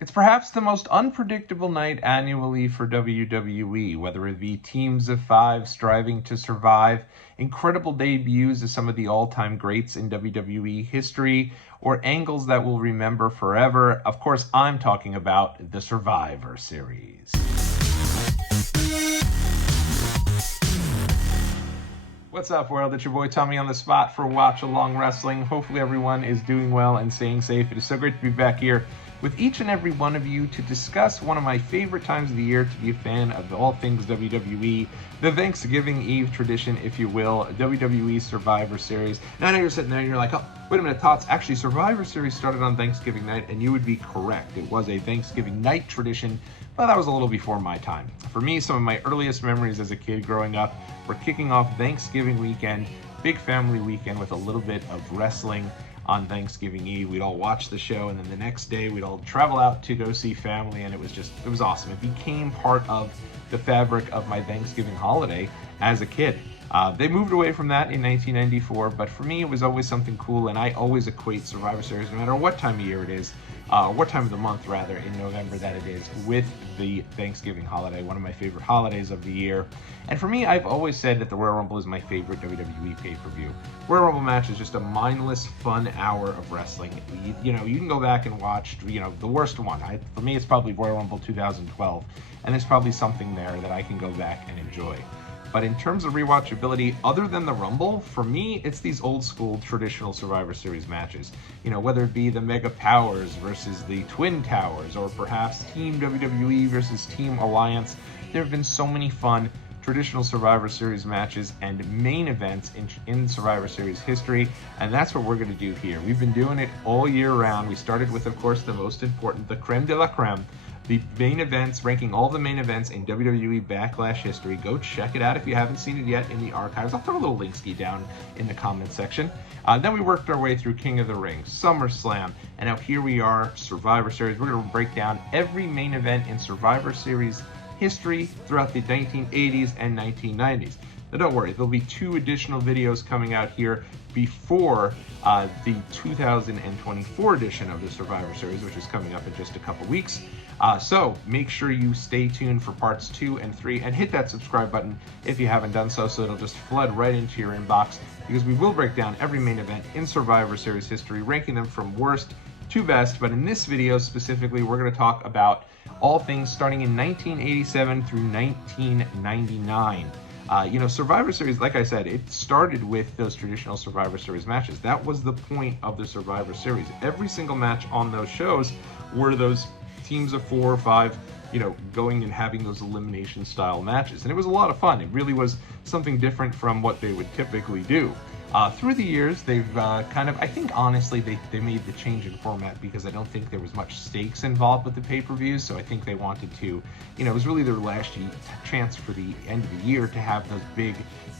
It's perhaps the most unpredictable night annually for WWE, whether it be teams of five striving to survive, incredible debuts of some of the all-time greats in WWE history, or angles that we'll remember forever. Of course, I'm talking about the Survivor Series. What's up, world? It's your boy Tommy on the spot for Watchalong Wrestling. Hopefully everyone is doing well and staying safe. It is so great to be back here with each and every one of you to discuss one of my favorite times of the year to be a fan of all things WWE, the Thanksgiving Eve tradition, if you will, WWE Survivor Series. Now I know you're sitting there and you're like, oh, wait a minute, Tots, actually Survivor Series started on Thanksgiving night, and you would be correct. It was a Thanksgiving night tradition, but that was a little before my time. For me, some of my earliest memories as a kid growing up were kicking off Thanksgiving weekend, big family weekend with a little bit of wrestling on Thanksgiving Eve. We'd all watch the show, and then the next day we'd all travel out to go see family, and it was awesome. It became part of the fabric of my Thanksgiving holiday as a kid. They moved away from that in 1994, but for me it was always something cool, and I always equate Survivor Series, no matter what time of year it is, what time of the month rather, in November that it is, with the Thanksgiving holiday, one of my favorite holidays of the year. And for me, I've always said that the Royal Rumble is my favorite WWE pay-per-view. Royal Rumble match is just a mindless, fun hour of wrestling. You can go back and watch, the worst one. For me, it's probably Royal Rumble 2012, and there's probably something there that I can go back and enjoy. But in terms of rewatchability, other than the Rumble, for me, it's these old school traditional Survivor Series matches. Whether it be the Mega Powers versus the Twin Towers, or perhaps Team WWE versus Team Alliance. There have been so many fun traditional Survivor Series matches and main events in Survivor Series history, and that's what we're going to do here. We've been doing it all year round. We started with, of course, the most important, the creme de la creme, the main events, ranking all the main events in WWE Backlash history. Go check it out if you haven't seen it yet in the archives. I'll throw a little link ski down in the comments section. Then we worked our way through King of the Ring, SummerSlam, and now here we are, Survivor Series. We're going to break down every main event in Survivor Series history throughout the 1980s and 1990s. Now don't worry, there'll be 2 additional videos coming out here before the 2024 edition of the Survivor Series, which is coming up in just a couple weeks. So make sure you stay tuned for parts 2 and 3 and hit that subscribe button if you haven't done so it'll just flood right into your inbox, because we will break down every main event in Survivor Series history, ranking them from worst to best. But in this video specifically, we're going to talk about all things starting in 1987 through 1999. Survivor Series, like I said, it started with those traditional Survivor Series matches. That was the point of the Survivor Series. Every single match on those shows were those teams of 4 or 5, going and having those elimination style matches. And it was a lot of fun. It really was something different from what they would typically do. Through the years, they've I think honestly, they made the change in format because I don't think there was much stakes involved with the pay-per-views. So I think they wanted to, it was really their last chance for the end of the year to have those big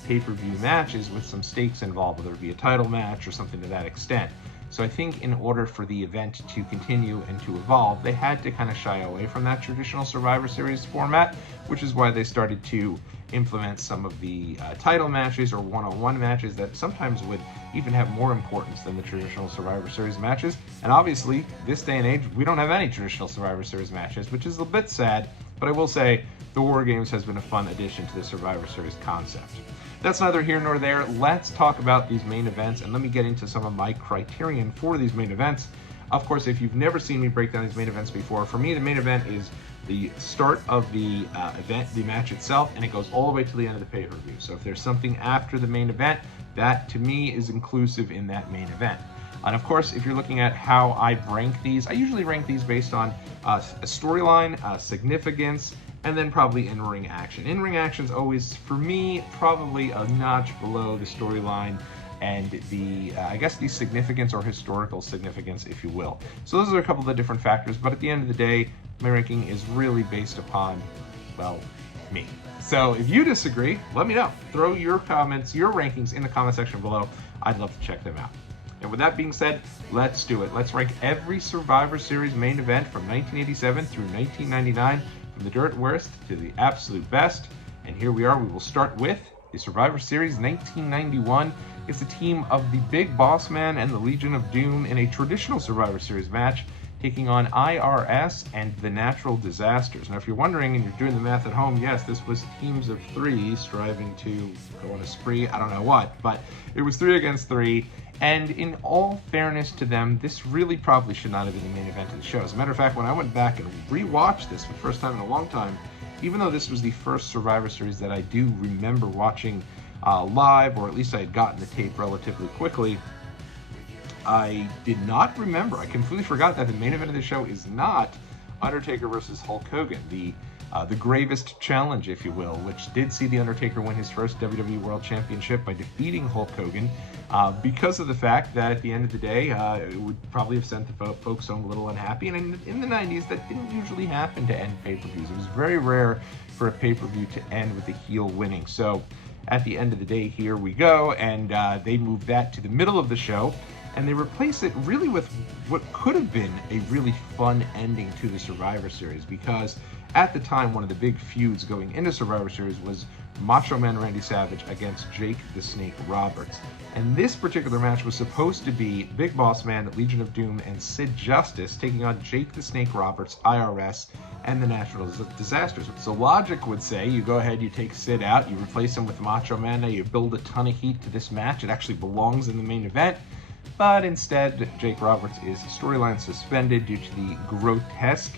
pay-per-view matches with some stakes involved, whether it be a title match or something to that extent. So I think in order for the event to continue and to evolve, they had to kind of shy away from that traditional Survivor Series format, which is why they started to implement some of the title matches or one-on-one matches that sometimes would even have more importance than the traditional Survivor Series matches. And obviously, this day and age, we don't have any traditional Survivor Series matches, which is a bit sad, but I will say the War Games has been a fun addition to the Survivor Series concept. That's neither here nor there. Let's talk about these main events, and let me get into some of my criterion for these main events. Of course, if you've never seen me break down these main events before, for me, the main event is the start of the event, the match itself, and it goes all the way to the end of the pay-per-view. So if there's something after the main event, that to me is inclusive in that main event. And of course, if you're looking at how I rank these, I usually rank these based on a storyline, significance, and then probably in-ring action. In-ring action is always, for me, probably a notch below the storyline and the significance or historical significance, if you will. So those are a couple of the different factors, but at the end of the day, my ranking is really based upon, well, me. So if you disagree, let me know. Throw your comments, your rankings in the comment section below. I'd love to check them out. And with that being said, let's do it. Let's rank every Survivor Series main event from 1987 through 1999, from the dirt worst to the absolute best. And here we are. We will start with the Survivor Series 1991. It's the team of the Big Boss Man and the Legion of Doom in a traditional Survivor Series match, taking on IRS and the Natural Disasters. Now, if you're wondering and you're doing the math at home, yes, this was teams of 3 striving to go on a spree. I don't know what, but it was 3 against 3. And in all fairness to them, this really probably should not have been the main event of the show. As a matter of fact, when I went back and rewatched this for the first time in a long time, even though this was the first Survivor Series that I do remember watching live, or at least I had gotten the tape relatively quickly, I did not remember. I completely forgot that the main event of the show is not Undertaker versus Hulk Hogan, the gravest challenge, if you will, which did see The Undertaker win his first WWE World Championship by defeating Hulk Hogan, because of the fact that at the end of the day, it would probably have sent the folks home a little unhappy. And in the 90s, that didn't usually happen to end pay-per-views. It was very rare for a pay-per-view to end with a heel winning. So at the end of the day, here we go, and they moved that to the middle of the show, and they replace it really with what could have been a really fun ending to the Survivor Series, because at the time, one of the big feuds going into Survivor Series was Macho Man Randy Savage against Jake the Snake Roberts. And this particular match was supposed to be Big Boss Man, Legion of Doom, and Sid Justice taking on Jake the Snake Roberts, IRS, and the Natural Disasters. So logic would say you go ahead, you take Sid out, you replace him with Macho Man, now you build a ton of heat to this match. It actually belongs in the main event. But instead, Jake Roberts is storyline suspended due to the grotesque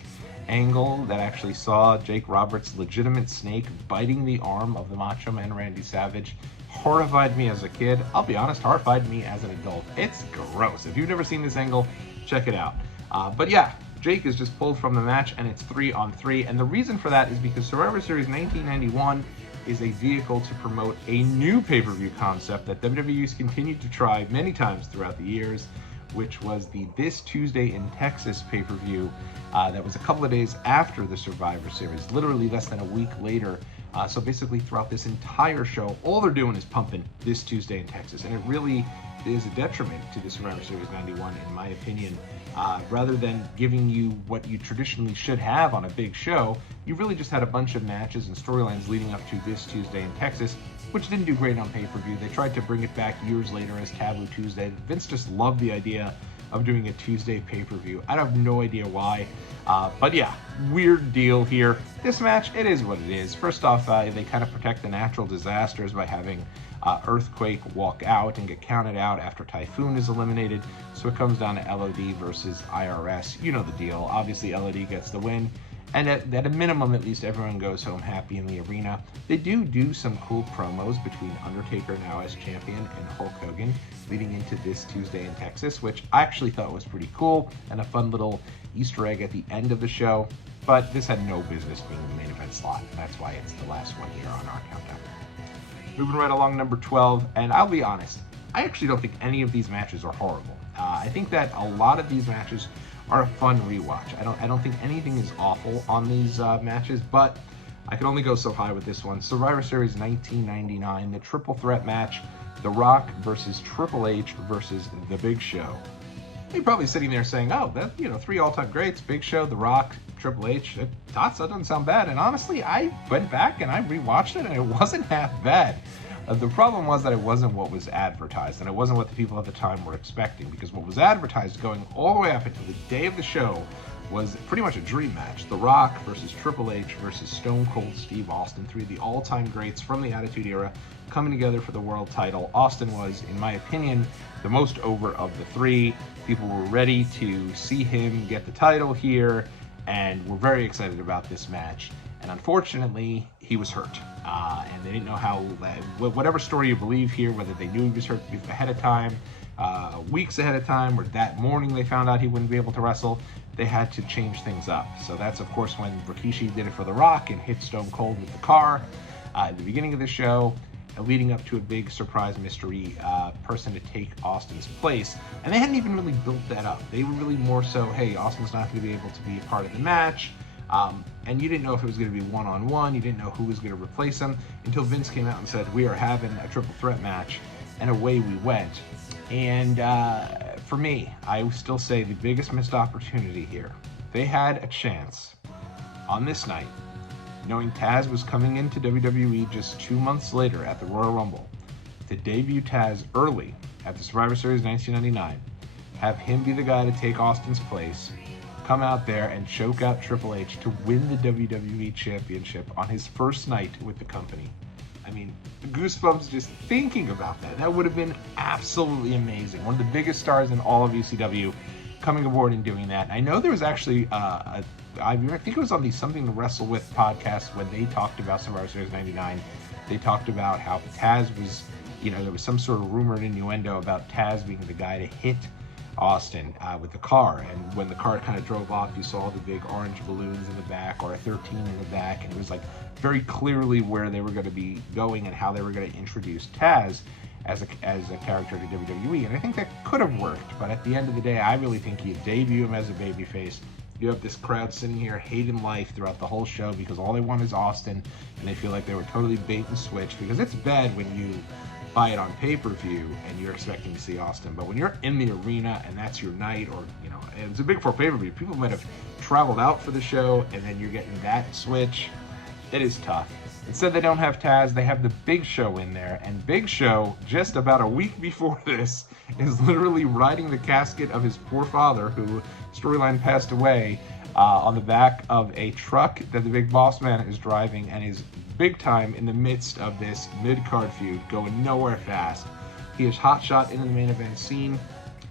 angle that actually saw Jake Roberts' legitimate snake biting the arm of the Macho Man Randy Savage. Horrified me as a kid. I'll be honest, horrified me as an adult. It's gross. If you've never seen this angle, check it out. But yeah, Jake is just pulled from the match, and it's 3-on-3. And the reason for that is because Survivor Series 1991 is a vehicle to promote a new pay-per-view concept that WWE's continued to try many times throughout the years, which was the This Tuesday in Texas pay-per-view that was a couple of days after the Survivor Series, literally less than a week later. So basically throughout this entire show, all they're doing is pumping This Tuesday in Texas, and it really is a detriment to the Survivor Series 91, in my opinion. Rather than giving you what you traditionally should have on a big show, you really just had a bunch of matches and storylines leading up to This Tuesday in Texas, which didn't do great on pay-per-view. They tried to bring it back years later as Taboo Tuesday. Vince just loved the idea of doing a Tuesday pay-per-view. I have no idea why, but yeah, weird deal here. This match, it is what it is. First off, they kind of protect the Natural Disasters by having Earthquake walk out and get counted out after Typhoon is eliminated. So it comes down to LOD versus IRS. You know the deal. Obviously, LOD gets the win. And at a minimum, at least, everyone goes home happy in the arena. They do some cool promos between Undertaker, now as champion, and Hulk Hogan leading into This Tuesday in Texas, which I actually thought was pretty cool and a fun little Easter egg at the end of the show. But this had no business being the main event slot. That's why it's the last one here on our countdown. Moving right along, number 12, and I'll be honest, I actually don't think any of these matches are horrible. I think that a lot of these matches are a fun rewatch. I don't think anything is awful on these matches, but I can only go so high with this one. Survivor Series 1999, the triple threat match, The Rock versus Triple H versus The Big Show. You're probably sitting there saying, oh, that, 3 all-time greats, Big Show, The Rock, Triple H. That doesn't sound bad. And honestly, I went back and I rewatched it, and it wasn't half bad. The problem was that it wasn't what was advertised, and it wasn't what the people at the time were expecting, because what was advertised going all the way up until the day of the show was pretty much a dream match. The Rock versus Triple H versus Stone Cold Steve Austin, 3 of the all-time greats from the Attitude Era, coming together for the world title. Austin was, in my opinion, the most over of the 3. People were ready to see him get the title here, and were very excited about this match. And unfortunately, he was hurt. And they didn't know how, whatever story you believe here, whether they knew he was hurt ahead of time, weeks ahead of time, or that morning they found out he wouldn't be able to wrestle, they had to change things up. So that's, of course, when Rikishi did it for The Rock and hit Stone Cold with the car at the beginning of the show, leading up to a big surprise mystery person to take Austin's place. And they hadn't even really built that up. They were really more so, hey, Austin's not going to be able to be a part of the match. And you didn't know if it was going to be one-on-one. You didn't know who was going to replace him until Vince came out and said, we are having a triple threat match. And away we went. And for me, I still say the biggest missed opportunity here. They had a chance on this night, knowing Taz was coming into WWE just 2 months later at the Royal Rumble, to debut Taz early at the Survivor Series 1999, have him be the guy to take Austin's place, come out there and choke out Triple H to win the WWE Championship on his first night with the company. I mean, goosebumps just thinking about that. That would have been absolutely amazing. One of the biggest stars in all of ECW coming aboard and doing that. I know there was actually, I think it was on the Something to Wrestle With podcast when they talked about Survivor Series 99. They talked about how Taz was, there was some sort of rumor and innuendo about Taz being the guy to hit Austin with the car, and when the car kind of drove off, you saw the big orange balloons in the back, or a 13 in the back, and it was like very clearly where they were going to be going and how they were going to introduce Taz as a character to WWE, and I think that could have worked, but at the end of the day, I really think you debut him as a babyface. You have this crowd sitting here hating life throughout the whole show because all they want is Austin, and they feel like they were totally bait and switch, because it's bad when you buy it on pay-per-view and you're expecting to see Austin, but when you're in the arena and that's your night, or it's a Big Four pay-per-view, people might have traveled out for the show and then you're getting that switch. It is tough. Instead, they don't have Taz, they have the Big Show in there, and Big Show, just about a week before this, is literally riding the casket of his poor father, who storyline passed away, on the back of a truck that the Big Boss Man is driving, and is big time in the midst of this mid-card feud, going nowhere fast. He is hotshot into the main event scene.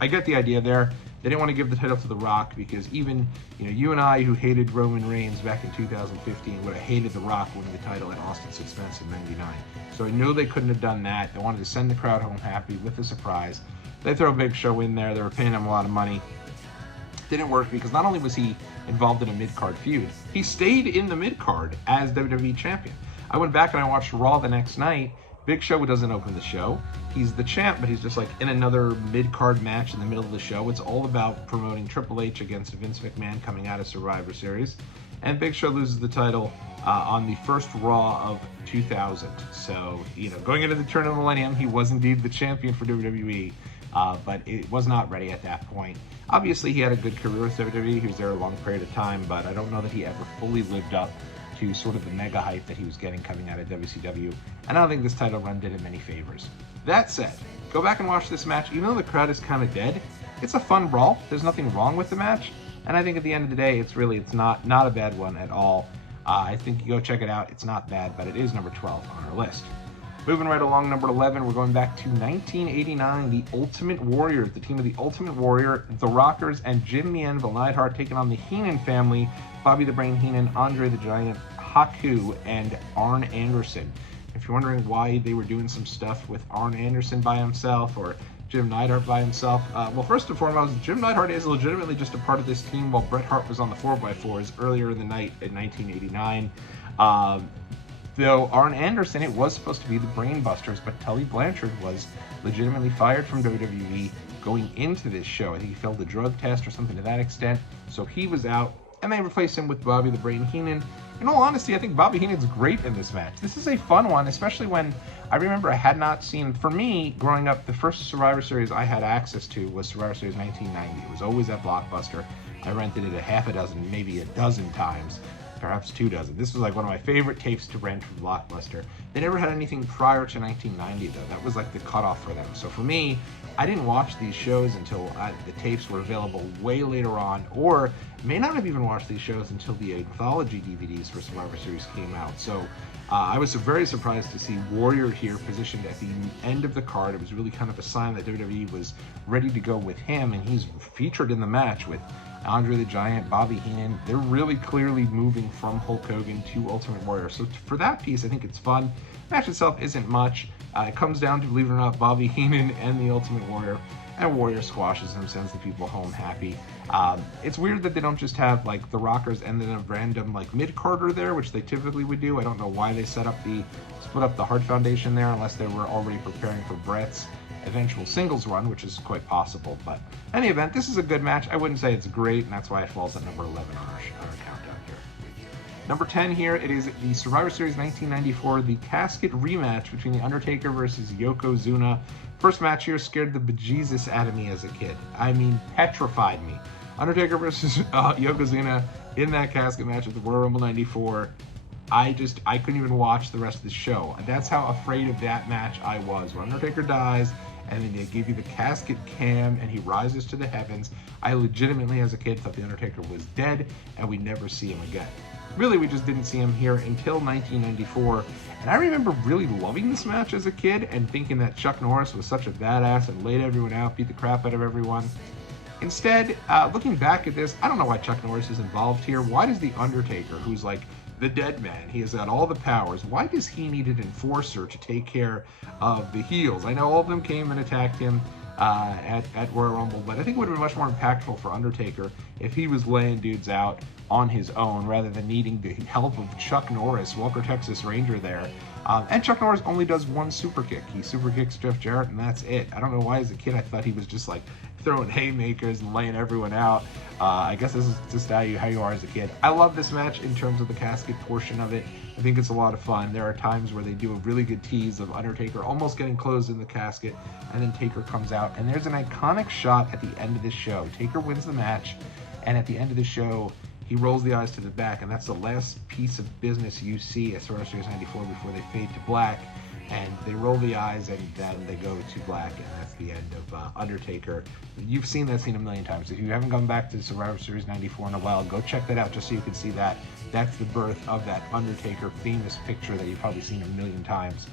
I get the idea there. They didn't want to give the title to The Rock because even, you and I, who hated Roman Reigns back in 2015, would have hated The Rock winning the title at Austin's expense in '99. So I knew they couldn't have done that. They wanted to send the crowd home happy with a surprise. They throw Big Show in there. They were paying him a lot of money. Didn't work because not only was he involved in a mid-card feud, he stayed in the mid-card as WWE champion. I went back and I watched Raw the next night. Big Show doesn't open the show. He's the champ, but he's just like in another mid-card match in the middle of the show. It's all about promoting Triple H against Vince McMahon coming out of Survivor Series. And Big Show loses the title on the first Raw of 2000. So, going into the turn of the millennium, he was indeed the champion for WWE, but it was not ready at that point. Obviously, he had a good career with WWE. He was there a long period of time, but I don't know that he ever fully lived up to sort of the mega hype that he was getting coming out of WCW, and I don't think this title run did him any favors. That said, go back and watch this match. Even though the crowd is kind of dead, it's a fun brawl. There's nothing wrong with the match, and I think at the end of the day, it's not a bad one at all. I think you go check it out. It's not bad, but it is number 12 on our list. Moving right along, number 11, we're going back to 1989, the Ultimate Warriors, the team of the Ultimate Warrior, the Rockers, and Jim the Anvil Neidhart taking on the Heenan family, Bobby the Brain Heenan, Andre the Giant, Haku, and Arn Anderson. If you're wondering why they were doing some stuff with Arn Anderson by himself or Jim Neidhart by himself, well, first and foremost, Jim Neidhart is legitimately just a part of this team while Bret Hart was on the 4x4s earlier in the night in 1989. Though Arn Anderson, it was supposed to be the Brainbusters, but Tully Blanchard was legitimately fired from WWE going into this show. I think he failed the drug test or something to that extent, so he was out, and they replaced him with Bobby the Brain Heenan. In all honesty, I think Bobby Heenan's great in this match. This is a fun one, especially when I remember I had not seen, for me, growing up, the first Survivor Series I had access to was Survivor Series 1990. It was always at Blockbuster. I rented it a half a dozen, maybe a dozen times. Perhaps 2 dozen. This was like one of my favorite tapes to rent from Blockbuster. They never had anything prior to 1990 though. That was like the cutoff for them. So for me, I didn't watch these shows until the tapes were available way later on, or may not have even watched these shows until the anthology DVDs for Survivor Series came out. So I was very surprised to see Warrior here positioned at the end of the card. It was really kind of a sign that WWE was ready to go with him, and he's featured in the match with Andre the Giant, Bobby Heenan. They're really clearly moving from Hulk Hogan to Ultimate Warrior. So for that piece, I think it's fun. The match itself isn't much. It comes down to, believe it or not, Bobby Heenan and the Ultimate Warrior. And Warrior squashes him, sends the people home happy. It's weird that they don't just have like the Rockers and then a random like mid-carder there, which they typically would do. I don't know why they split up the Hart Foundation there, unless they were already preparing for Bret's eventual singles run, which is quite possible. But in any event, this is a good match. I wouldn't say it's great, and that's why it falls at number 11 on our countdown here. Number 10 here, it is the Survivor Series 1994, the casket rematch between The Undertaker versus Yokozuna. First match here scared the bejesus out of me as a kid. I mean, petrified me. Undertaker versus Yokozuna in that casket match at the Royal Rumble 94. I couldn't even watch the rest of the show. And that's how afraid of that match I was. When Undertaker dies and then they give you the casket cam, and he rises to the heavens. I legitimately, as a kid, thought The Undertaker was dead, and we'd never see him again. Really, we just didn't see him here until 1994, and I remember really loving this match as a kid and thinking that Chuck Norris was such a badass and laid everyone out, beat the crap out of everyone. Instead, looking back at this, I don't know why Chuck Norris is involved here. Why does The Undertaker, who's like the dead man, he has got all the powers, why does he need an enforcer to take care of the heels? I know all of them came and attacked him at Royal Rumble, but I think it would have been much more impactful for Undertaker if he was laying dudes out on his own rather than needing the help of Chuck Norris, Walker Texas Ranger there. And Chuck Norris only does one super kick. He super kicks Jeff Jarrett, and that's it. I don't know why as a kid I thought he was just like throwing haymakers and laying everyone out. I guess this is just how you are as a kid. I love this match in terms of the casket portion of it. I think it's a lot of fun. There are times where they do a really good tease of Undertaker almost getting closed in the casket, and then Taker comes out, and there's an iconic shot at the end of this show. Taker wins the match, and at the end of the show, he rolls the eyes to the back, and that's the last piece of business you see at Survivor Series 94 before they fade to black. And they roll the eyes, and then they go to black, and that's the end of Undertaker. You've seen that scene a million times. If you haven't gone back to Survivor Series 94 in a while, go check that out just so you can see that. That's the birth of that Undertaker famous picture that you've probably seen a million times.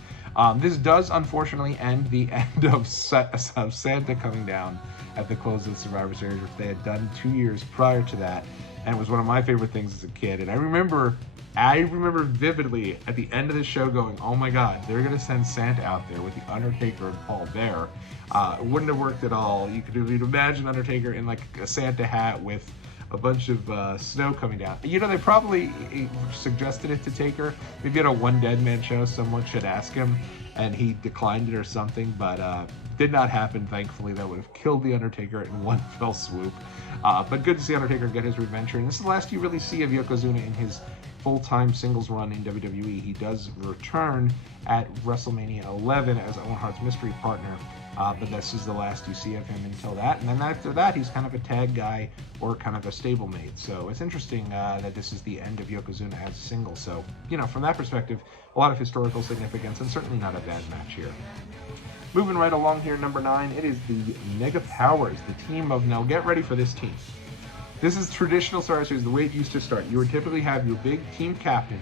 This does, unfortunately, end the end of Santa coming down at the close of the Survivor Series, which they had done 2 years prior to that, and it was one of my favorite things as a kid. And I remember vividly at the end of the show going, oh my God, they're going to send Santa out there with The Undertaker and Paul Bearer. It wouldn't have worked at all. You'd imagine Undertaker in like a Santa hat with a bunch of snow coming down. You know, they probably suggested it to Taker. Maybe at a One Dead Man show, someone should ask him, and he declined it or something, but did not happen, thankfully. That would have killed The Undertaker in one fell swoop. But good to see Undertaker get his revenge here. And this is the last you really see of Yokozuna in his full-time singles run in WWE. He does return at WrestleMania 11 as Owen Hart's mystery partner, but this is the last you see of him until that. And then after that, he's kind of a tag guy or kind of a stablemate. So it's interesting that this is the end of Yokozuna as a single. So, you know, from that perspective, a lot of historical significance and certainly not a bad match here. Moving right along here, number 9, it is the Mega Powers, the team of, now get ready for this team. This is traditional Survivor Series, the way it used to start. You would typically have your big team captain,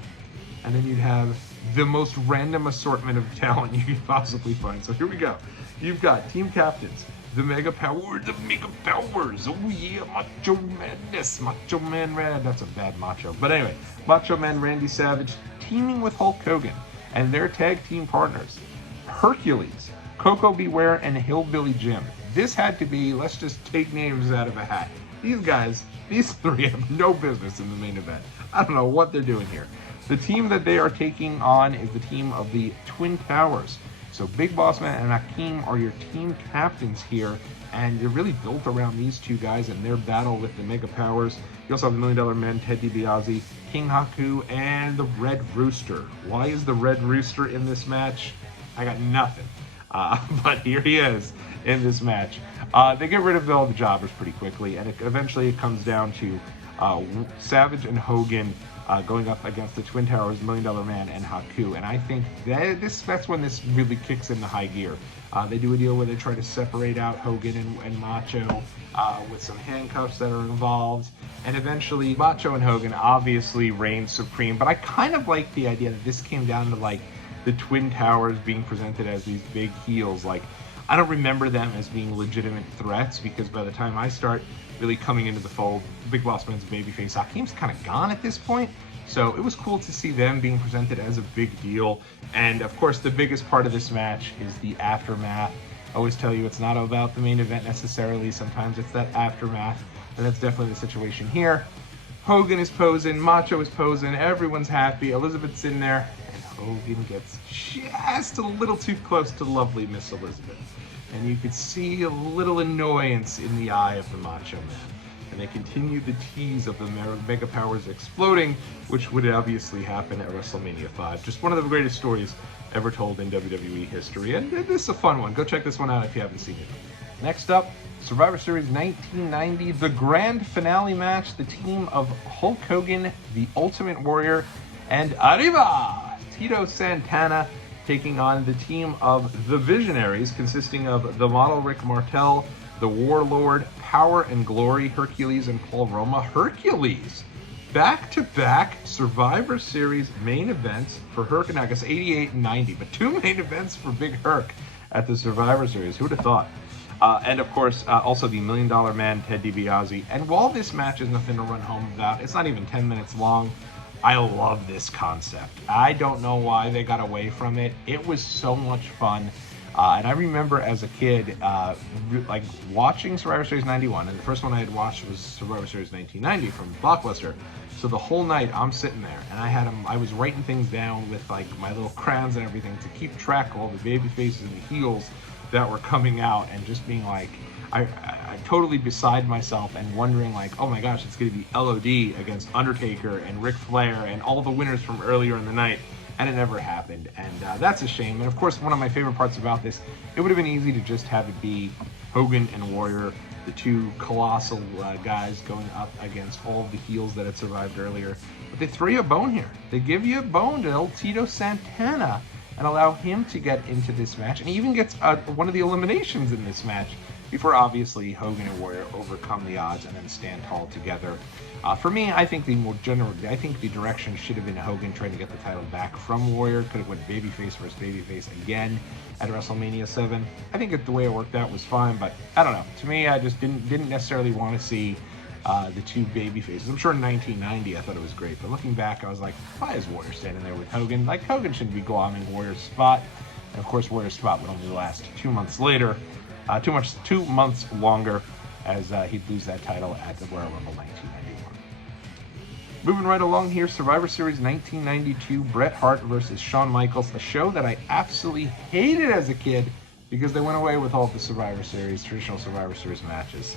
and then you'd have the most random assortment of talent you could possibly find. So here we go. You've got team captains, the Mega Powers, oh yeah, Macho Madness, Macho Man Randy, that's a bad macho. But anyway, Macho Man Randy Savage teaming with Hulk Hogan and their tag team partners, Hercules, Coco Beware, and Hillbilly Jim. This had to be, let's just take names out of a hat. These guys, these three have no business in the main event. I don't know what they're doing here. The team that they are taking on is the team of the Twin Towers. So Big Boss Man and Hakeem are your team captains here, and they're really built around these two guys and their battle with the Mega Powers. You also have the $1 Million Man, Ted DiBiase, King Haku, and the Red Rooster. Why is the Red Rooster in this match? I got nothing. But here he is in this match. They get rid of all the jobbers pretty quickly, and eventually it comes down to Savage and Hogan going up against the Twin Towers, $1 Million Man, and Haku. And I think that's when this really kicks into high gear. They do a deal where they try to separate out Hogan and Macho with some handcuffs that are involved. And eventually Macho and Hogan obviously reign supreme. But I kind of like the idea that this came down to like the Twin Towers being presented as these big heels. Like, I don't remember them as being legitimate threats, because by the time I start really coming into the fold, Big Boss Man's babyface Hakeem's kind of gone at this point. So it was cool to see them being presented as a big deal. And of course, the biggest part of this match is the aftermath. I always tell you it's not about the main event necessarily. Sometimes it's that aftermath, and that's definitely the situation here. Hogan is posing, Macho is posing, everyone's happy, Elizabeth's in there, and Hogan gets just a little too close to lovely Miss Elizabeth. And you could see a little annoyance in the eye of the Macho Man. And they continued the tease of the Mega Powers exploding, which would obviously happen at WrestleMania 5. Just one of the greatest stories ever told in WWE history. And this is a fun one. Go check this one out if you haven't seen it. Next up, Survivor Series 1990, the grand finale match. The team of Hulk Hogan, the Ultimate Warrior, and Arriba! Tito Santana taking on the team of the Visionaries, consisting of the model Rick Martel, the Warlord, Power and Glory, Hercules, and Paul Roma. Hercules! Back-to-back Survivor Series main events for Herc, and I guess 88 and 90, but 2 main events for Big Herc at the Survivor Series. Who would have thought? And of course, also the $1 Million Man, Ted DiBiase. And while this match is nothing to run home about, it's not even 10 minutes long. I love this concept. I don't know why they got away from it. It was so much fun. And I remember as a kid, like watching Survivor Series 91, and the first one I had watched was Survivor Series 1990 from Blockbuster. So the whole night I'm sitting there, and I was writing things down with like my little crayons and everything to keep track of all the baby faces and the heels that were coming out, and just being like, I totally beside myself and wondering like, oh my gosh, it's going to be LOD against Undertaker and Ric Flair and all the winners from earlier in the night. And it never happened, and that's a shame. And of course, one of my favorite parts about this, it would have been easy to just have it be Hogan and Warrior, the two colossal guys going up against all of the heels that had survived earlier. But they throw you a bone here. They give you a bone to El Tito Santana and allow him to get into this match. And he even gets one of the eliminations in this match before obviously Hogan and Warrior overcome the odds and then stand tall together. For me, I think the direction should have been Hogan trying to get the title back from Warrior. Could have went babyface versus babyface again at WrestleMania 7. I think the way it worked out was fine, but I don't know. To me, I just didn't necessarily want to see the two babyfaces. I'm sure in 1990 I thought it was great, but looking back, I was like, why is Warrior standing there with Hogan? Like, Hogan shouldn't be glomming Warrior's spot. And of course, Warrior's spot would only last 2 months later. 2 months longer, as he'd lose that title at the Royal Rumble 1991. Moving right along here, Survivor Series 1992, Bret Hart versus Shawn Michaels, a show that I absolutely hated as a kid because they went away with all of the traditional Survivor Series matches.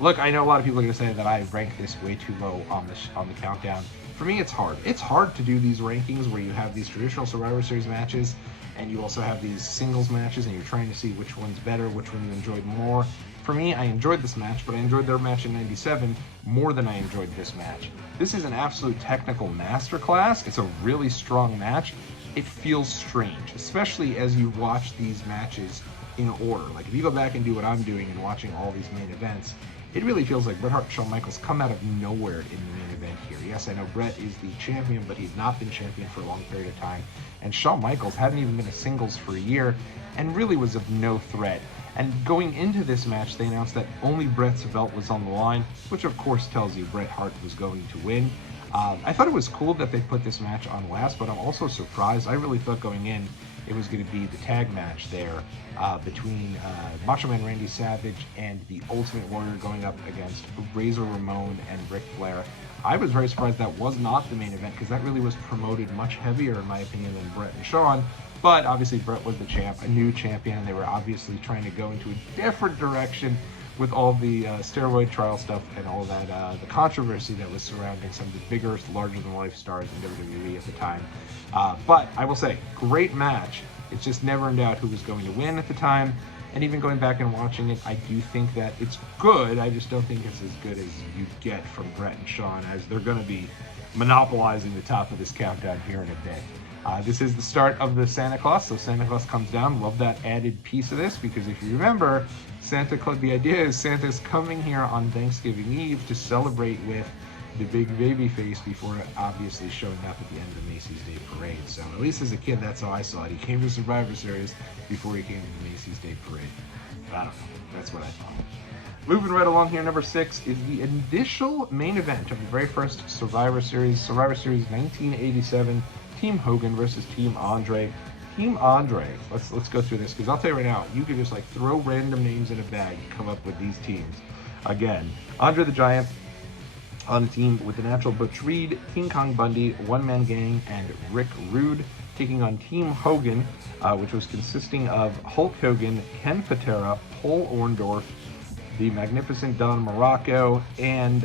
Look, I know a lot of people are going to say that I rank this way too low on the countdown. For me, it's hard. It's hard to do these rankings where you have these traditional Survivor Series matches and you also have these singles matches, and you're trying to see which one's better, which one you enjoyed more. For me, I enjoyed this match, but I enjoyed their match in 97 more than I enjoyed this match. This is an absolute technical masterclass. It's a really strong match. It feels strange, especially as you watch these matches in order. Like, if you go back and do what I'm doing and watching all these main events, it really feels like Bret Hart and Shawn Michaels come out of nowhere in the main event here. Yes, I know Bret is the champion, but he'd not been champion for a long period of time. And Shawn Michaels hadn't even been a singles for a year and really was of no threat. And going into this match, they announced that only Bret's belt was on the line, which of course tells you Bret Hart was going to win. I thought it was cool that they put this match on last, but I'm also surprised. I really thought going in it was going to be the tag match there between Macho Man Randy Savage and the Ultimate Warrior going up against Razor Ramon and Ric Flair. I was very surprised that was not the main event because that really was promoted much heavier, in my opinion, than Bret and Shawn. But obviously Bret was the champ, a new champion, and they were obviously trying to go into a different direction with all the steroid trial stuff and all that, the controversy that was surrounding some of the bigger, larger-than-life stars in WWE at the time. But I will say, great match. It's just never in doubt who was going to win at the time. And even going back and watching it, I do think that it's good. I just don't think it's as good as you get from Bret and Shawn, as they're going to be monopolizing the top of this countdown here in a bit. This is the start of the Santa Claus, so Santa Claus comes down. Love that added piece of this, because if you remember, Santa Claus, the idea is Santa's coming here on Thanksgiving Eve to celebrate with the big baby face before obviously showing up at the end of the Macy's Day Parade. So at least as a kid, that's how I saw it. He came to Survivor Series before he came to the Macy's Day Parade. But I don't know. That's what I thought. Moving right along here, number 6 is the initial main event of the very first Survivor Series 1987. Team Hogan versus Team Andre. Team Andre, let's go through this, because I'll tell you right now, you could just like throw random names in a bag and come up with these teams. Again, Andre the Giant on the team with the Natural Butch Reed, King Kong Bundy, One Man Gang, and Rick Rude, taking on Team Hogan, which was consisting of Hulk Hogan, Ken Patera, Paul Orndorff, the Magnificent Don Morocco, and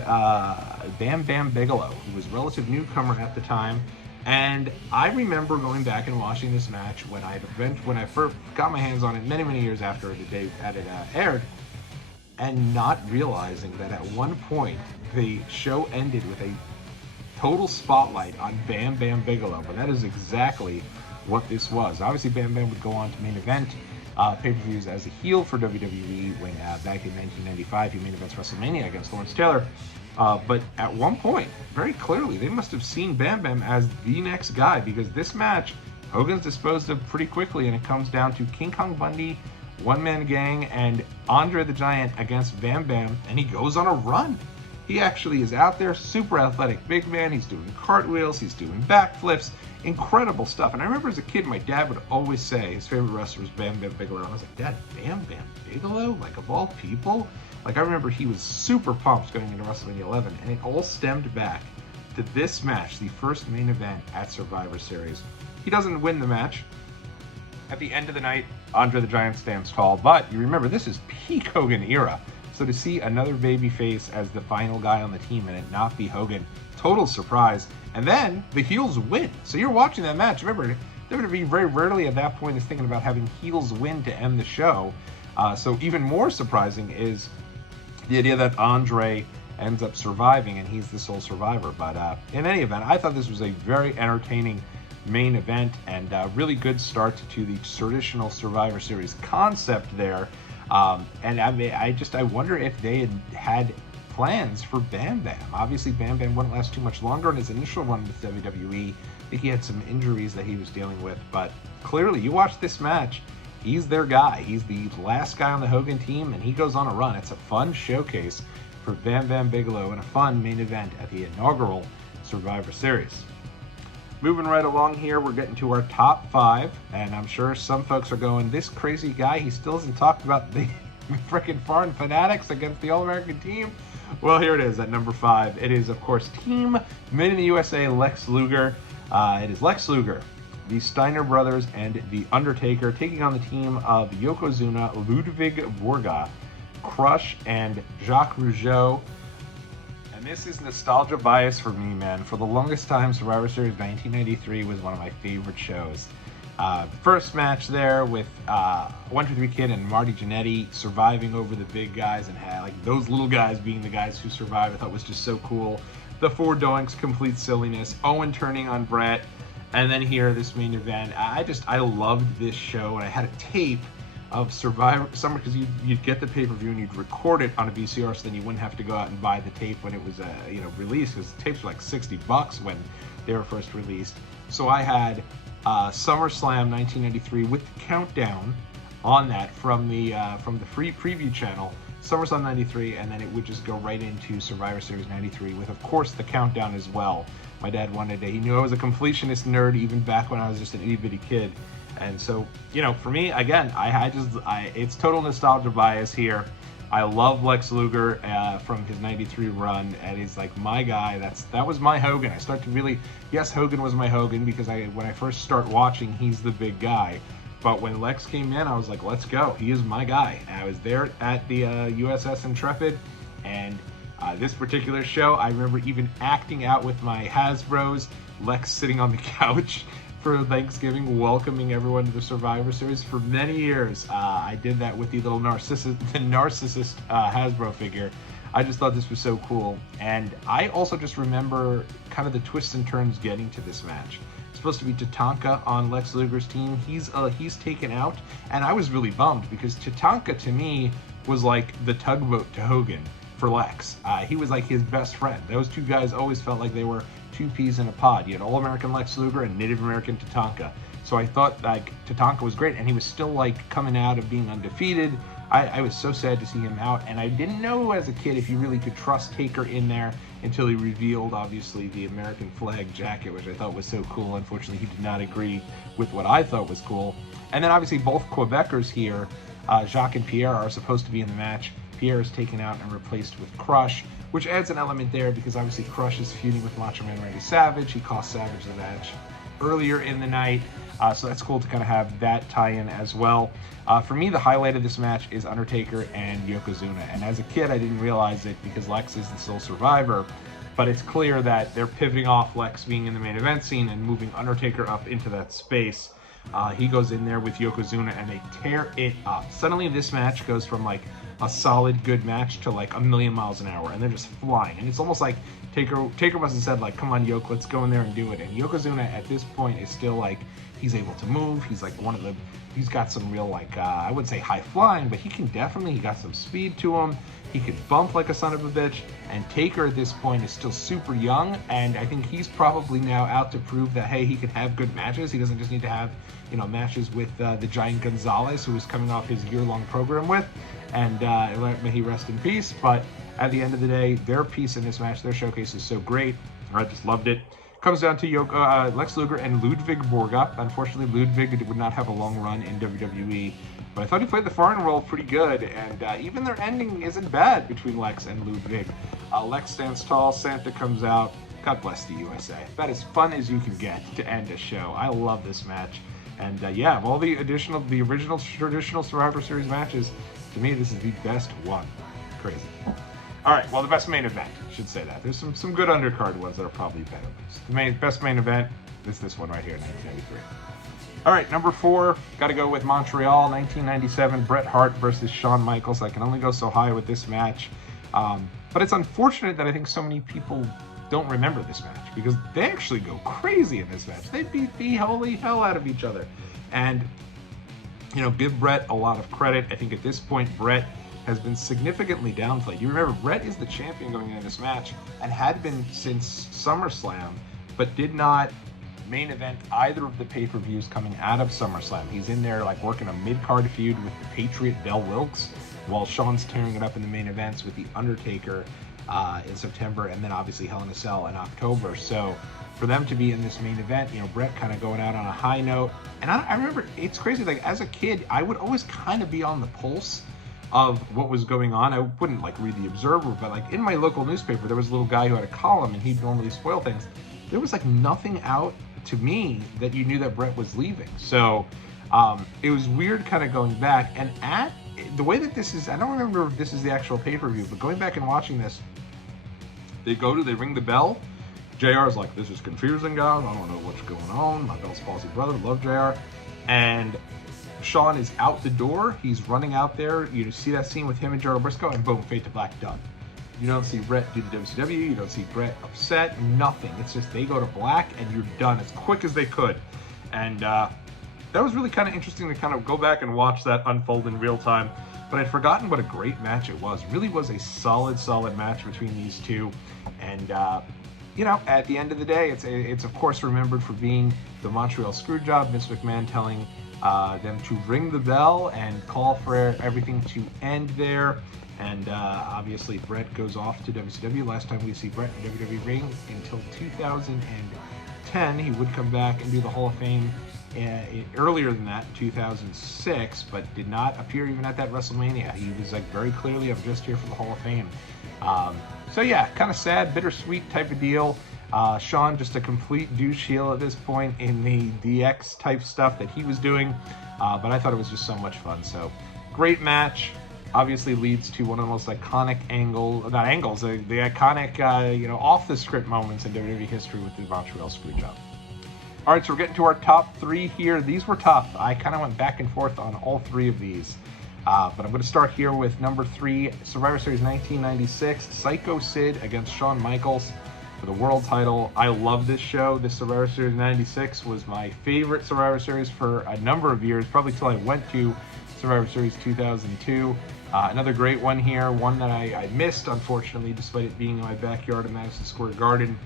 Bam Bam Bigelow, who was a relative newcomer at the time. And I remember going back and watching this match when I first got my hands on it many years after the day that it aired, and not realizing that at one point the show ended with a total spotlight on Bam Bam Bigelow. But that is exactly what this was. Obviously, Bam Bam would go on to main event pay-per-views as a heel for WWE when back in 1995 he main events WrestleMania against Lawrence Taylor. But at one point, very clearly, they must have seen Bam Bam as the next guy, because this match, Hogan's disposed of pretty quickly, and it comes down to King Kong Bundy, One Man Gang, and Andre the Giant against Bam Bam, and he goes on a run. He actually is out there, super athletic big man. He's doing cartwheels, he's doing backflips, incredible stuff. And I remember as a kid, my dad would always say his favorite wrestler was Bam Bam Bigelow. I was like, Dad, Bam Bam Bigelow? Like, of all people? Like, I remember he was super pumped going into WrestleMania 11, and it all stemmed back to this match, the first main event at Survivor Series. He doesn't win the match. At the end of the night, Andre the Giant stands tall, but you remember, this is peak Hogan era. So to see another babyface as the final guy on the team and it not be Hogan, total surprise. And then the heels win. So you're watching that match. Remember, WWE very rarely at that point is thinking about having heels win to end the show. So even more surprising is the idea that Andre ends up surviving and he's the sole survivor. But in any event, I thought this was a very entertaining main event and a really good start to the traditional Survivor Series concept there. And I wonder if they had plans for Bam Bam. Obviously, Bam Bam wouldn't last too much longer in his initial run with WWE. I think he had some injuries that he was dealing with, but clearly, you watch this match, he's their guy. He's the last guy on the Hogan team, and he goes on a run. It's a fun showcase for Bam Bam Bigelow and a fun main event at the inaugural Survivor Series. Moving right along here, we're getting to our top 5, and I'm sure some folks are going, this crazy guy, he still hasn't talked about the freaking foreign fanatics against the All-American team. Well, here it is at number 5. It is, of course, Team Made in the USA Lex Luger. It is Lex Luger, the Steiner brothers, and The Undertaker taking on the team of Yokozuna, Ludwig Borga, Crush, and Jacques Rougeau. And this is nostalgia bias for me, man. For the longest time, Survivor Series 1993 was one of my favorite shows. First match there with 1-2-3 Kid and Marty Jannetty surviving over the big guys, and had like those little guys being the guys who survived, I thought was just so cool. The Four Doinks, complete silliness. Owen turning on Brett, and then here this main event. I loved this show, and I had a tape of Survivor Summer, because you'd get the pay-per-view and you'd record it on a VCR, so then you wouldn't have to go out and buy the tape when it was released, because the tapes were like $60 when they were first released. So I had SummerSlam 1993 with the countdown on that from the free preview channel, SummerSlam 93, and then it would just go right into Survivor Series 93 with, of course, the countdown as well. My dad wanted it. He knew I was a completionist nerd even back when I was just an itty-bitty kid. And so, for me, again, it's total nostalgia bias here. I love Lex Luger from his 93 run, and he's like my guy. That was my Hogan. I start to really, yes, Hogan was my Hogan, because when I first start watching, he's the big guy. But when Lex came in, I was like, let's go. He is my guy. And I was there at the USS Intrepid, and this particular show, I remember even acting out with my Hasbros, Lex sitting on the couch for Thanksgiving, welcoming everyone to the Survivor Series for many years. I did that with the little narcissist Hasbro figure. I just thought this was so cool. And I also just remember kind of the twists and turns getting to this match. It's supposed to be Tatanka on Lex Luger's team. He's taken out, and I was really bummed, because Tatanka to me was like the tugboat to Hogan for Lex. He was like his best friend. Those two guys always felt like they were two peas in a pod. You had All-American Lex Luger and Native American Tatanka. So I thought like Tatanka was great, and he was still like coming out of being undefeated. I was so sad to see him out, and I didn't know as a kid if you really could trust Taker in there until he revealed, obviously, the American flag jacket, which I thought was so cool. Unfortunately, he did not agree with what I thought was cool. And then obviously both Quebecers here, Jacques and Pierre, are supposed to be in the match. Pierre is taken out and replaced with Crush, which adds an element there, because obviously Crush is feuding with Macho Man Randy Savage. He cost Savage the match earlier in the night, so that's cool to kind of have that tie-in as well. For me, the highlight of this match is Undertaker and Yokozuna, and as a kid I didn't realize it because Lex is the sole survivor, but it's clear that they're pivoting off Lex being in the main event scene and moving Undertaker up into that space. He goes in there with Yokozuna and they tear it up. Suddenly this match goes from like a solid, good match to like a million miles an hour, and they're just flying. And it's almost like Taker must have said like, come on, Yoke, let's go in there and do it. And Yokozuna at this point is still like, he's able to move. He's like he's got some real like, I wouldn't say high flying, but he got some speed to him. He could bump like a son of a bitch. And Taker at this point is still super young, and I think he's probably now out to prove that, hey, he can have good matches. He doesn't just need to have, you know, matches with the Giant Gonzalez, who was coming off his year-long program with, and may he rest in peace. But at the end of the day, their piece in this match, their showcase is so great. I just loved it. Comes down to Lex Luger and Ludwig Borga. Unfortunately, Ludwig would not have a long run in WWE, but I thought he played the foreign role pretty good, and even their ending isn't bad between Lex and Ludwig. Lex stands tall, Santa comes out. God bless the USA. About as fun as you can get to end a show. I love this match, and yeah, of all the original traditional Survivor Series matches, to me this is the best one. Crazy. All right, well, the best main event, I should say that. There's some good undercard ones that are probably better. The best main event is this one right here, 1993. All right, number 4, got to go with Montreal, 1997, Bret Hart versus Shawn Michaels. I can only go so high with this match. But it's unfortunate that I think so many people don't remember this match, because they actually go crazy in this match. They beat the holy hell out of each other. And, you know, give Bret a lot of credit. I think at this point, Bret has been significantly downplayed. You remember, Bret is the champion going into this match, and had been since SummerSlam, but did not main event either of the pay-per-views coming out of SummerSlam. He's in there like working a mid-card feud with the Patriot Del Wilkes, while Shawn's tearing it up in the main events with The Undertaker in September, and then obviously Hell in a Cell in October. So for them to be in this main event, you know, Bret kind of going out on a high note. And I remember, it's crazy, like as a kid, I would always kind of be on the pulse of what was going on. I wouldn't like read the Observer, but like in my local newspaper, there was a little guy who had a column, and he'd normally spoil things. There was like nothing out to me that you knew that Bret was leaving. So it was weird kind of going back, and at the way that this is, I don't remember if this is the actual pay-per-view, but going back and watching this, they ring the bell. JR's like, this is confusing, guys. I don't know what's going on. My Bell's Palsy brother, love JR. And Shawn is out the door. He's running out there. You see that scene with him and Gerald Briscoe, and boom, fade to black, done. You don't see Bret do the WCW. You don't see Bret upset. Nothing. It's just they go to black, and you're done as quick as they could. And that was really kind of interesting to kind of go back and watch that unfold in real time. But I'd forgotten what a great match it was. It really was a solid match between these two. And you know, at the end of the day, it's of course remembered for being the Montreal Screwjob. Vince McMahon telling them to ring the bell and call for everything to end there. And obviously Bret goes off to WCW. Last time we see Bret in WWE ring until 2010. He would come back and do the Hall of Fame earlier than that, 2006, but did not appear even at that WrestleMania. He was like very clearly, I'm just here for the Hall of Fame. So yeah, kind of sad, bittersweet type of deal. Shawn just a complete douche heel at this point in the DX type stuff that he was doing, but I thought it was just so much fun. So great match. Obviously leads to one of the most iconic the iconic you know, off the script moments in WWE history with the Montreal Screwjob. All right, so we're getting to our top 3 here. These were tough. I kind of went back and forth on all 3 of these. But I'm going to start here with number 3, Survivor Series 1996, Psycho Sid against Shawn Michaels for the world title. I love this show. This Survivor Series 96 was my favorite Survivor Series for a number of years, probably till I went to Survivor Series 2002. Another great one here, one that I missed, unfortunately, despite it being in my backyard in Madison Square Garden.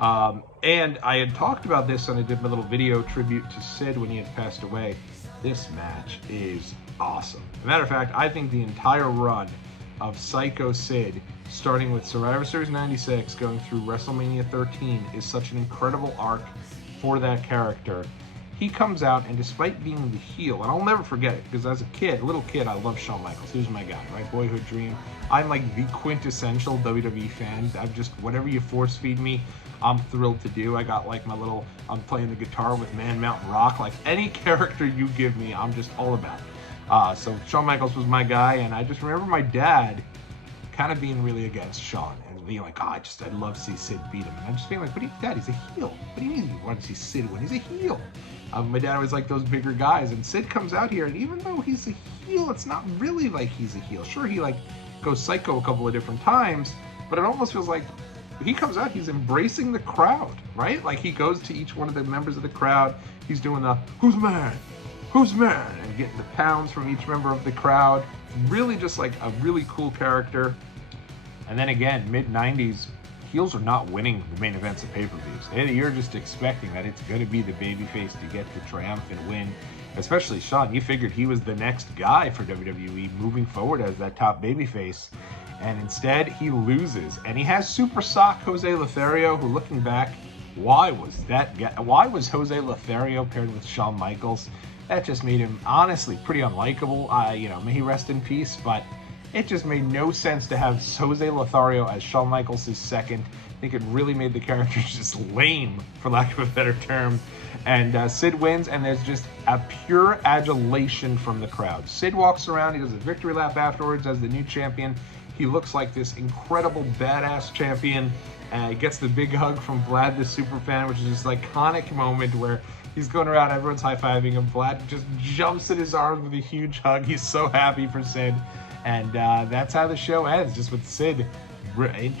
And I had talked about this when I did my little video tribute to Sid when he had passed away. This match is awesome. As a matter of fact, I think the entire run of Psycho Sid, starting with Survivor Series 96, going through WrestleMania 13, is such an incredible arc for that character. He comes out, and despite being the heel, and I'll never forget it, because as a kid, little kid, I loved Shawn Michaels. He was my guy, right? Boyhood dream. I'm like the quintessential WWE fan. I'm just, whatever you force feed me, I'm thrilled to do. I got like my little, I'm playing the guitar with Man Mountain Rock. Like any character you give me, I'm just all about. So Shawn Michaels was my guy, and I just remember my dad kind of being really against Shawn. And being like, oh, I'd love to see Sid beat him. And I'm just being like, but Dad, he's a heel. What do you mean you want to see Sid win? He's a heel. My dad always liked those bigger guys, and Sid comes out here, and even though he's a heel, it's not really like he's a heel. Sure, he like goes psycho a couple of different times, but it almost feels like he comes out, he's embracing the crowd, right? Like he goes to each one of the members of the crowd, he's doing the who's man, and getting the pounds from each member of the crowd. Really just like a really cool character. And then again, mid-90s, heels are not winning the main events of pay-per-views. You're just expecting that it's going to be the babyface to get the triumphant win. Especially Shawn, you figured he was the next guy for WWE moving forward as that top babyface. And instead, he loses. And he has Super Sock Jose Lothario, who, looking back, why was Jose Lothario paired with Shawn Michaels? That just made him, honestly, pretty unlikable. May he rest in peace, but it just made no sense to have Jose Lothario as Shawn Michaels' second. I think it really made the characters just lame, for lack of a better term. And Sid wins, and there's just a pure adulation from the crowd. Sid walks around, he does a victory lap afterwards as the new champion. He looks like this incredible badass champion. He gets the big hug from Vlad the Superfan, which is this iconic moment where he's going around, everyone's high-fiving him. Vlad just jumps in his arms with a huge hug. He's so happy for Sid. And that's how the show ends, just with Sid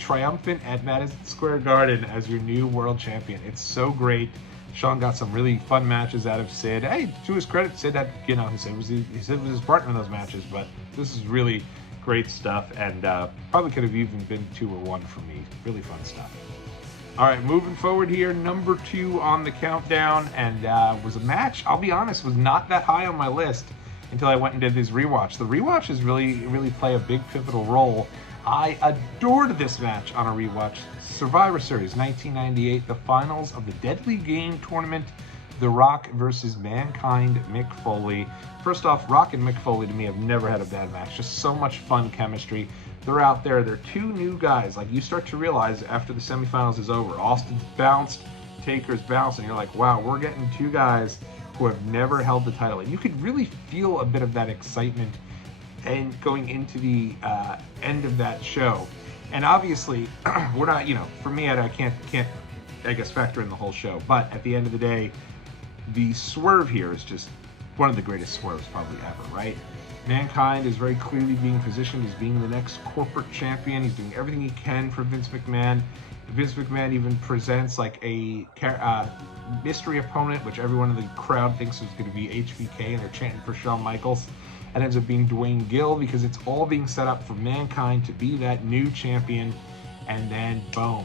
triumphant at Madison Square Garden as your new world champion. It's so great. Shawn got some really fun matches out of Sid. Hey, to his credit, Sid had, Sid was his partner in those matches, but this is really great stuff, and probably could have even been 2 or 1 for me. Really fun stuff. All right, moving forward here, number 2 on the countdown, and was a match, I'll be honest, was not that high on my list until I went and did this rewatch. The rewatches really play a big pivotal role. I adored this match on a rewatch. Survivor Series 1998, the finals of the Deadly Game tournament, The Rock versus Mankind, Mick Foley. First off, Rock and Mick Foley to me have never had a bad match. Just so much fun chemistry. They're out there. They're 2 new guys. Like, you start to realize after the semifinals is over, Austin's bounced, Taker's bounced, and you're like, wow, we're getting 2 guys who have never held the title. And you could really feel a bit of that excitement and going into the end of that show. And obviously, we're not, for me, I can't, I guess, factor in the whole show. But at the end of the day, the swerve here is just one of the greatest swerves probably ever, right? Mankind is very clearly being positioned as being the next corporate champion. He's doing everything he can for Vince McMahon. Vince McMahon even presents like a mystery opponent, which everyone in the crowd thinks is going to be HBK, and they're chanting for Shawn Michaels. It ends up being Dwayne Gill, because it's all being set up for Mankind to be that new champion. And then, boom.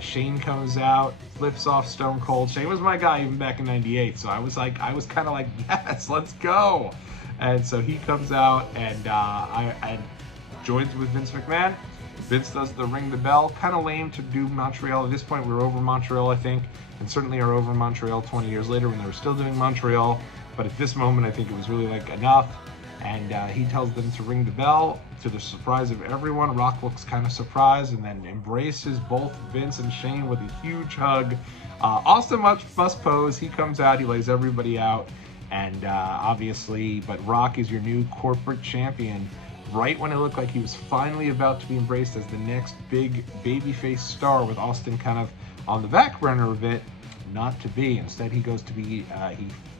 Shane comes out, flips off Stone Cold. Shane was my guy even back in '98, so I was kind of like, yes, let's go. And so he comes out and joins with Vince McMahon. Vince does the ring the bell. Kind of lame to do Montreal. At this point, we're over Montreal, I think, and certainly are over Montreal 20 years later when they were still doing Montreal. But at this moment, I think it was really enough. And he tells them to ring the bell. To the surprise of everyone, Rock looks kind of surprised and then embraces both Vince and Shane with a huge hug. Austin must pose. He comes out, he lays everybody out. And obviously, but Rock is your new corporate champion. Right when it looked like he was finally about to be embraced as the next big babyface star, with Austin kind of on the back burner of it, not to be. Instead, he goes to be,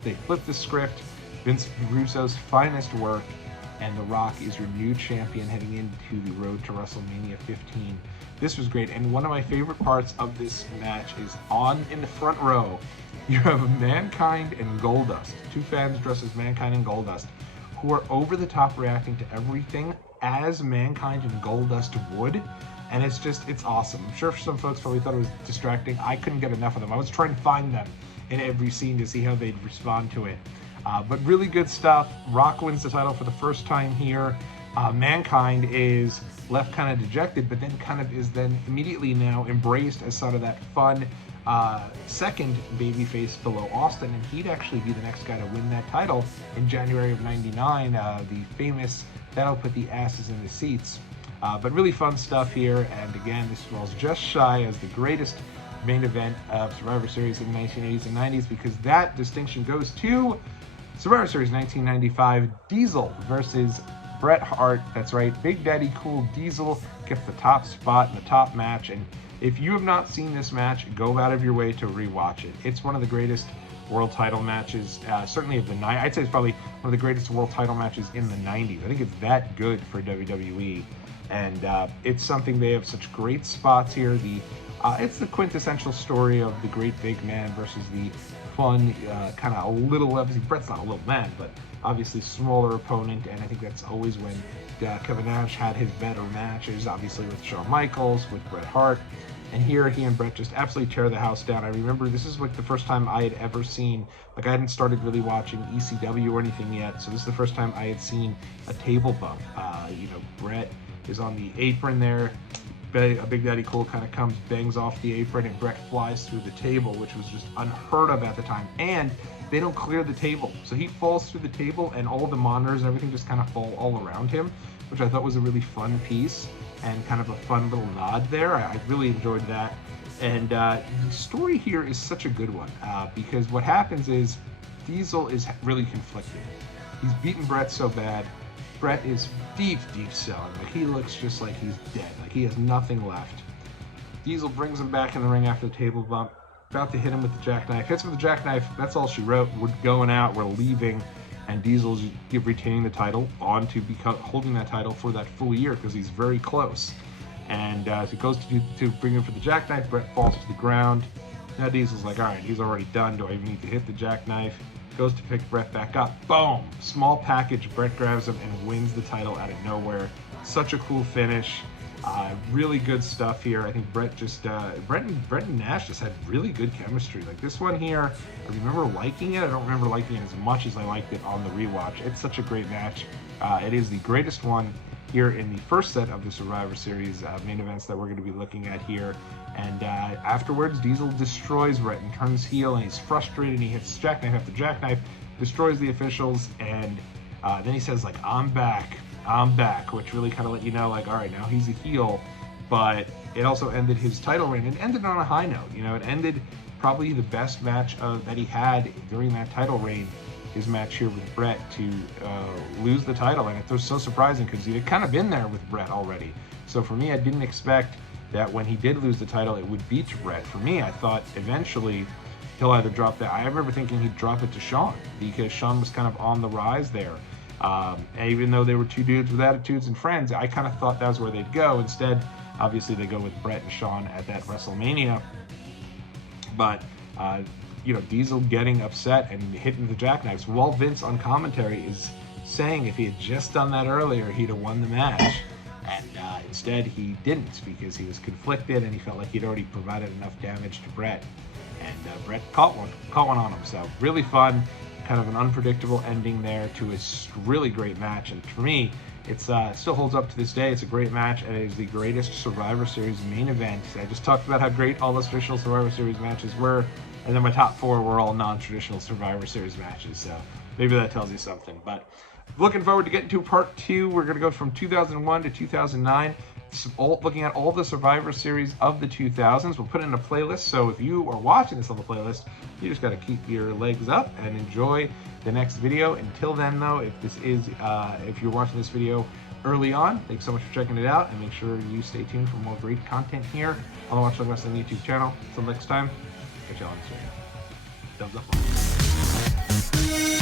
they flip the script. Vince Russo's finest work, and The Rock is your new champion heading into the road to WrestleMania 15. This was great, and one of my favorite parts of this match is in the front row, you have Mankind and Goldust, 2 fans dressed as Mankind and Goldust, who are over the top reacting to everything as Mankind and Goldust would, and it's awesome. I'm sure some folks probably thought it was distracting. I couldn't get enough of them. I was trying to find them in every scene to see how they'd respond to it. But really good stuff. Rock wins the title for the first time here. Mankind is left kind of dejected, but then is immediately now embraced as sort of that fun second babyface below Austin, and he'd actually be the next guy to win that title in January of '99. The famous "That'll Put the Asses in the Seats." But really fun stuff here, and again, this was just shy as the greatest main event of Survivor Series in the 1980s and 90s, because that distinction goes to Survivor Series 1995, Diesel versus Bret Hart. That's right, Big Daddy Cool Diesel gets the top spot in the top match. And if you have not seen this match, go out of your way to rewatch it. It's one of the greatest world title matches, certainly of the night. I'd say it's probably one of the greatest world title matches in the 90s. I think it's that good for WWE. And it's something, they have such great spots here. It's the quintessential story of the great big man versus the fun, kind of a little, obviously Bret's not a little man, but obviously smaller opponent. And I think that's always when Kevin Nash had his better matches, obviously with Shawn Michaels, with Bret Hart. And here, he and Bret just absolutely tear the house down. I remember this is like the first time I had ever seen, like I hadn't started really watching ECW or anything yet, so this is the first time I had seen a table bump. You know, Bret is on the apron there. Big Daddy Cool kind of comes, bangs off the apron, and Bret flies through the table, which was just unheard of at the time. And they don't clear the table. So he falls through the table, and all the monitors and everything just kind of fall all around him, which I thought was a really fun piece and kind of a fun little nod there. I really enjoyed that. And the story here is such a good one, because what happens is Diesel is really conflicted. He's beaten Bret so bad. Bret is deep selling. Like, he looks just like he's dead. Like, he has nothing left. Diesel brings him back in the ring after the table bump, about to hit him with the jackknife. Hits him with the jackknife. That's all she wrote. We're going out. We're leaving. And Diesel's retaining the title, on to holding that title for that full year, because he's very close. And as he goes to bring him for the jackknife, Bret falls to the ground. Now Diesel's like, all right, he's already done. Do I even need to hit the jackknife? Goes to pick Bret back up. Boom! Small package. Bret grabs him and wins the title out of nowhere. Such a cool finish. Really good stuff here. I think Bret and Nash just had really good chemistry. Like, this one here, I remember liking it. I don't remember liking it as much as I liked it on the rewatch. It's such a great match. It is the greatest one here in the first set of the Survivor Series main events that we're going to be looking at here. And afterwards, Diesel destroys Bret and turns heel, and he's frustrated, and he hits jackknife after jackknife, destroys the officials, and then he says, like, I'm back, which really kind of let you know, like, all right, now he's a heel. But it also ended his title reign. It ended on a high note. You know, it ended probably the best match that he had during that title reign, his match here with Bret, to lose the title. And it was so surprising, because he had kind of been there with Bret already. So for me, I didn't expect that when he did lose the title, it would be to Bret. For me, I thought eventually he'll either drop that. I remember thinking he'd drop it to Shawn, because Shawn was kind of on the rise there. And even though they were two dudes with attitudes and friends, I kind of thought that was where they'd go. Instead, obviously, they go with Bret and Shawn at that WrestleMania. But, you know, Diesel getting upset and hitting the jackknives, while Vince on commentary is saying if he had just done that earlier, he'd have won the match. And instead, he didn't, because he was conflicted, and he felt like he'd already provided enough damage to Bret. And Bret caught one on him. So really fun, kind of an unpredictable ending there to a really great match. And for me, it still holds up to this day. It's a great match, and it is the greatest Survivor Series main event. I just talked about how great all those traditional Survivor Series matches were, and then my top 4 were all non-traditional Survivor Series matches. So maybe that tells you something. But looking forward to getting to part 2. We're going to go from 2001 to 2009, looking at all the Survivor Series of the 2000s. We'll put it in a playlist, so if you are watching this on the playlist, you just got to keep your legs up and enjoy the next video. Until then, though, if you're watching this video early on, thanks so much for checking it out, and make sure you stay tuned for more great content here on the Watchalong Wrestling YouTube channel. Until next time, catch y'all on this video. Thumbs up.